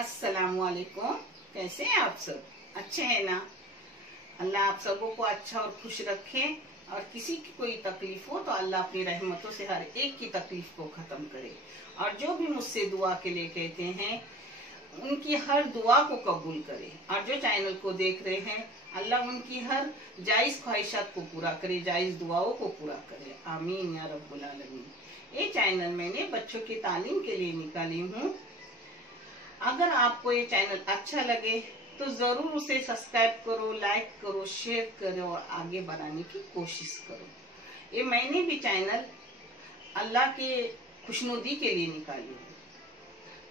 अस्सलामुअलैकुम। कैसे हैं आप सब? अच्छे हैं ना? अल्लाह आप सबों को अच्छा और खुश रखे, और किसी की कोई तकलीफ हो तो अल्लाह अपनी रहमतों से हर एक की तकलीफ को खत्म करे। और जो भी मुझसे दुआ के लिए कहते हैं उनकी हर दुआ को कबूल करे। और जो चैनल को देख रहे हैं अल्लाह उनकी हर जायज ख्वाहिशात को पूरा करे, जायज दुआओं को पूरा करे। आमीन या रब्बुल आलमीन। ये चैनल मैंने बच्चों की तालीम के लिए निकाली हूँ। अगर आपको ये चैनल अच्छा लगे तो जरूर उसे सब्सक्राइब करो, लाइक करो, शेयर करो और आगे बढ़ाने की कोशिश करो। ये मैंने भी चैनल अल्लाह के खुशनुदी के लिए निकाली है।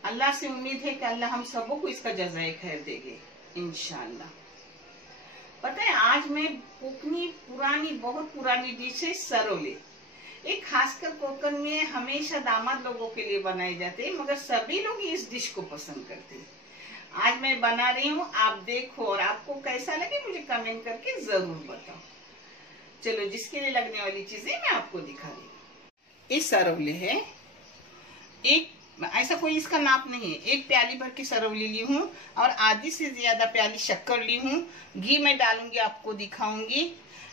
अल्लाह से उम्मीद है कि अल्लाह हम सबों को इसका जज़ाए खैर देंगे इंशाअल्लाह। पता है आज मैं कोकनी बहुत पुरानी डिश है सरोले। एक खासकर कोकन में हमेशा दामाद लोगों के लिए बनाए जाते हैं, मगर सभी लोग इस डिश को पसंद करते हैं। आज मैं बना रही हूँ, आप देखो और आपको कैसा लगे मुझे कमेंट करके जरूर बताओ। चलो, जिसके लिए लगने वाली चीजें मैं आपको दिखा रही हूँ। ये सरोले है, एक ऐसा कोई इसका नाप नहीं है। एक प्याली भर की सरवली ली हूँ और आधी से ज्यादा प्याली शक्कर ली हूँ। घी में डालूंगी, आपको दिखाऊंगी।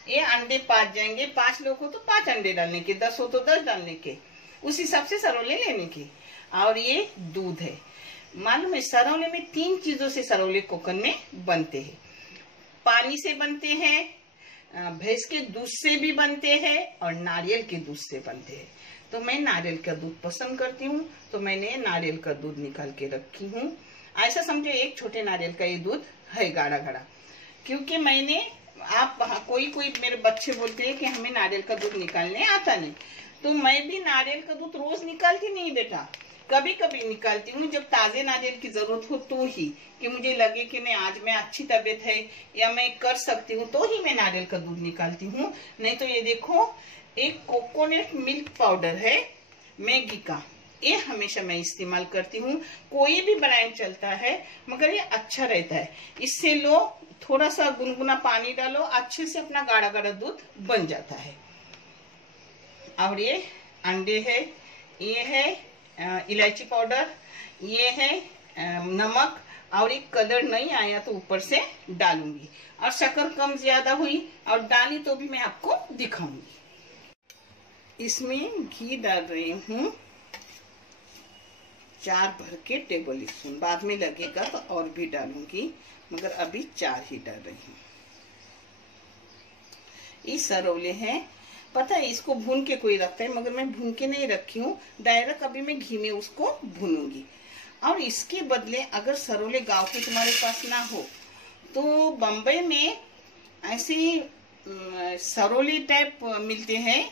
ये अंडे 5 जाएंगे। 5 लोग हो तो 5 अंडे डालने के, 10 हो तो 10 डालने के, उस हिसाब से सरौले लेने के। और ये दूध है। मालूम है सरौले में 3 चीजों से सरौले कोकन में बनते हैं। पानी से बनते हैं, भैंस के दूध से भी बनते हैं और नारियल के दूध से बनते हैं। तो मैं नारियल का दूध पसंद करती हूँ, तो मैंने नारियल का दूध निकाल के रखी हूँ। ऐसा समझो एक छोटे नारियल का ये दूध है, गाढ़ा गाढ़ा। क्योंकि मैंने कोई मेरे बच्चे बोलते हैं कि हमें नारियल का दूध निकालने आता नहीं, तो मैं भी नारियल का दूध रोज निकालती नहीं बेटा, कभी कभी निकालती हूँ जब ताजे नारियल की जरूरत हो तो ही, कि मुझे लगे कि नहीं आज मैं अच्छी तबीयत है या मैं कर सकती हूँ तो ही मैं नारियल का दूध निकालती हूँ। नहीं तो ये देखो, एक कोकोनट मिल्क पाउडर है मैगी का, ये हमेशा मैं इस्तेमाल करती हूँ। कोई भी ब्रांड चलता है मगर ये अच्छा रहता है। इससे लो, थोड़ा सा गुनगुना पानी डालो, अच्छे से अपना गाढ़ा गाढ़ा दूध बन जाता है। और ये अंडे है, ये है इलायची पाउडर, ये है नमक, और एक कलर नहीं आया तो ऊपर से डालूंगी। और शक्कर कम ज्यादा हुई और डाली तो भी मैं आपको दिखाऊंगी। इसमें घी डाल रही हूँ 4 भर के टेबल स्पून। बाद में लगेगा तो और भी डालूंगी, मगर अभी 4 ही डाल रही हूँ। ये सरौले हैं, पता है इसको भून के कोई रखता है, मगर मैं भून के नहीं रखी हूँ, डायरेक्ट अभी मैं घी में उसको भूनूंगी। और इसके बदले अगर सरौले गांव के तुम्हारे पास ना हो तो बम्बई में ऐसे सरौले टाइप मिलते हैं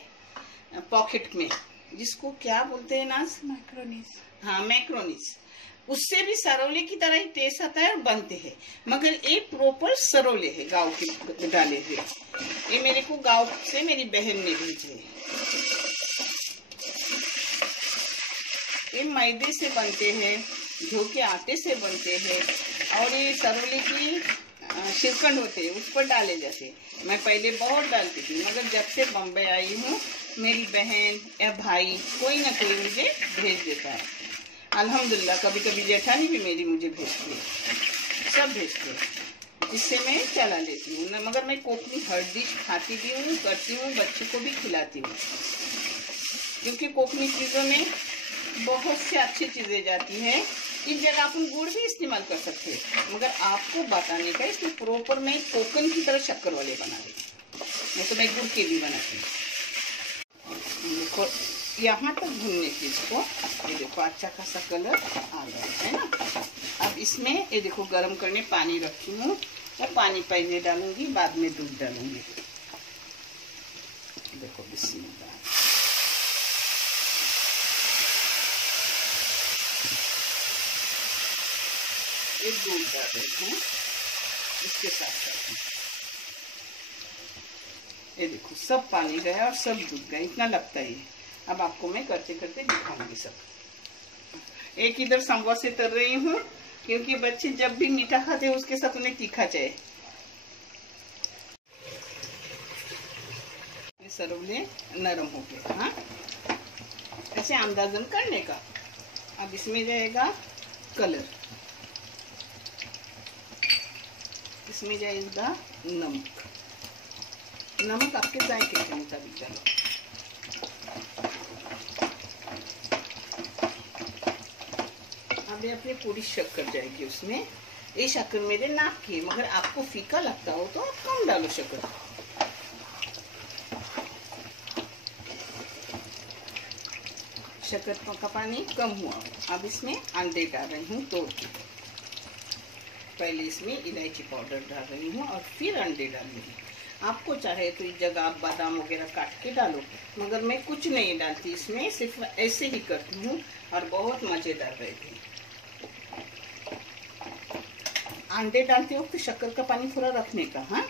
पॉकेट में, जिसको क्या बोलते हैं नाज? मैक्रोनीस। हाँ, मैक्रोनीस। उससे भी सरौले की तरह ही टेस्ट आता है और बनते हैं, मगर ये प्रॉपर सरौले है गांव के डाले हुए। ये मेरे को गांव से मेरी बहन ने भेजे। ये मैदे से बनते हैं, घी के आटे से बनते हैं, और ये सरौले की शिरकंड होते हैं उस पर डाले जाते हैं। मैं पहले बहुत डालती थी, मगर जब से बम्बई आई हूँ मेरी बहन या भाई कोई ना कोई मुझे भेज देता है। अल्हम्दुलिल्लाह, कभी कभी जेठानी भी मेरी मुझे भेजती है, सब भेजते हैं, जिससे मैं चला लेती हूँ। मगर मैं कोकनी हर डिश खाती भी हूँ, करती हूँ, बच्चे को भी खिलाती हूँ। क्योंकि कोकनी चीज़ों में बहुत से अच्छी चीज़ें जाती हैं। इस जगह अपन गुड़ भी इस्तेमाल कर सकते हैं, मगर आपको बताने का इसमें प्रॉपर मैं कोकन की तरह शक्कर वाले बना रही हूँ, नहीं तो मैं गुड़ के भी बनाती हूँ। देखो यहाँ तक भूनने की इसको, ये देखो अच्छा खासा कलर आ गया है ना। अब इसमें ये देखो गरम करने पानी रखी हूँ, मैं पानी पहले डालूंगी, बाद में दूध डालूंगी। देखो बिस्मिल्लाह, एक दूध डाल रही हूँ इसके साथ। ये देखो सब पानी गया और सब दूध गया, इतना लगता ही है। अब आपको मैं करते करते दिखाऊंगी सब। एक इधर समोसा से तर रही हूँ, क्योंकि बच्चे जब भी मीठा खाते हैं उसके साथ उन्हें तीखा चाहिए। ये सरौले नरम हो गए। हाँ, ऐसे अंदाजन करने का। अब इसमें जाएगा कलर, इसमें जाएगा नमक। नमक आपके जायके के मुताबिक डालो। अब अपनी पूरी शक्कर जाएगी उसमें। ये शक्कर मेरे नाक की, मगर आपको फीका लगता हो तो आप कम डालो शक्कर। शक्कर का पानी कम हुआ। अब इसमें अंडे डाल रही हूँ तोड़ के। पहले इसमें इलायची पाउडर डाल रही हूँ और फिर अंडे डालूंगी। आपको चाहे तो इस जगह आप बादाम वगैरह काट के डालो, मगर मैं कुछ नहीं डालती इसमें, सिर्फ ऐसे ही करती हूँ और बहुत मजेदार रहती है। अंडे डालते वक्त शक्कर का पानी थोड़ा रखने का, हाँ,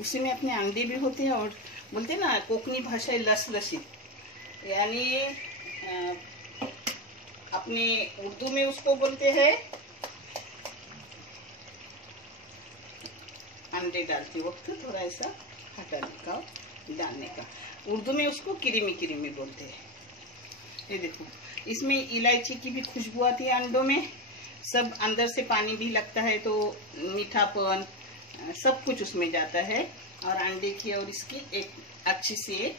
उसी में अपने अंडे भी होते हैं और बोलते हैं ना कोकनी भाषा लसलसित, यानी अपने उर्दू में उसको बोलते हैं अंडे डालते वक्त थोड़ा ऐसा हटाने का, डालने का। उर्दू में उसको किरीमी किरीमी बोलते हैं। ये देखो इसमें इलायची की भी खुशबू आती है अंडों में, सब अंदर से पानी भी लगता है तो मीठापन सब कुछ उसमें जाता है और अंडे की और इसकी एक अच्छी सी एक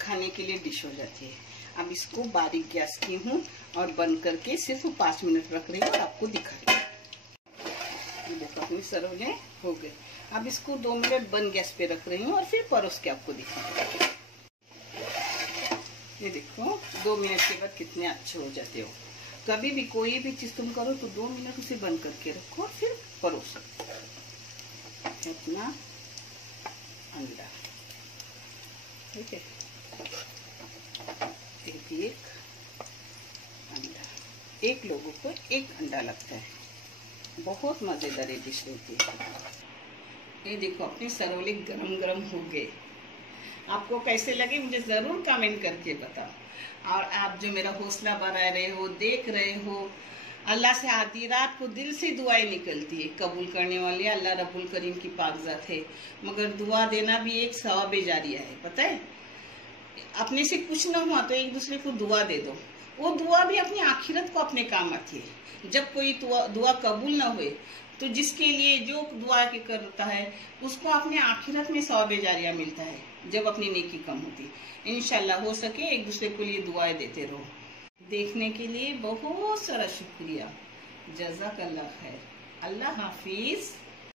खाने के लिए डिश हो जाती है। अब इसको बारीक गैस की हूँ और बंद करके सिर्फ 5 मिनट रख रही हूँ और आपको दिखा रही हूँ। देखो अपनी सरोले हो गए। अब इसको 2 मिनट बंद गैस पे रख रही हूँ और फिर परोस के आपको दिखा रही हूँ। ये देखो 2 मिनट के बाद कितने अच्छे हो जाते हो। कभी भी कोई भी चीज तुम करो तो 2 मिनट उसे बंद करके रखो और फिर परोसो। अपना अंडा, ठीक है, एक अंडा, एक लोगों को 1 अंडा लगता है। बहुत मजेदार डिश रहती है। ये देखो अपने सरोले गरम गरम हो गए। आपको कैसे लगे मुझे जरूर कमेंट करके बताओ। और आप जो मेरा हौसला बढ़ा रहे हो, देख रहे हो, अल्लाह से आधी रात को दिल से दुआएं निकलती है। कबूल करने वाले अल्लाह रब्बुल करीम की पाकज़ात है। मगर दुआ देना भी एक सवाब जारिया है, पता है। अपने से कुछ ना हुआ तो एक दूसरे को दुआ दे दो। वो दुआ भी अपनी आखिरत को अपने काम आती है। जब कोई दुआ कबूल ना हुए तो जिसके लिए जो दुआ के करता है उसको अपने आखिरत में सवाब जारिया मिलता है, जब अपनी नेकी कम होती है। इंशाल्लाह हो सके एक दूसरे के लिए दुआएं देते रहो। देखने के लिए बहुत सारा शुक्रिया। जज़ाकल्लाह खैर। अल्लाह हाफिज।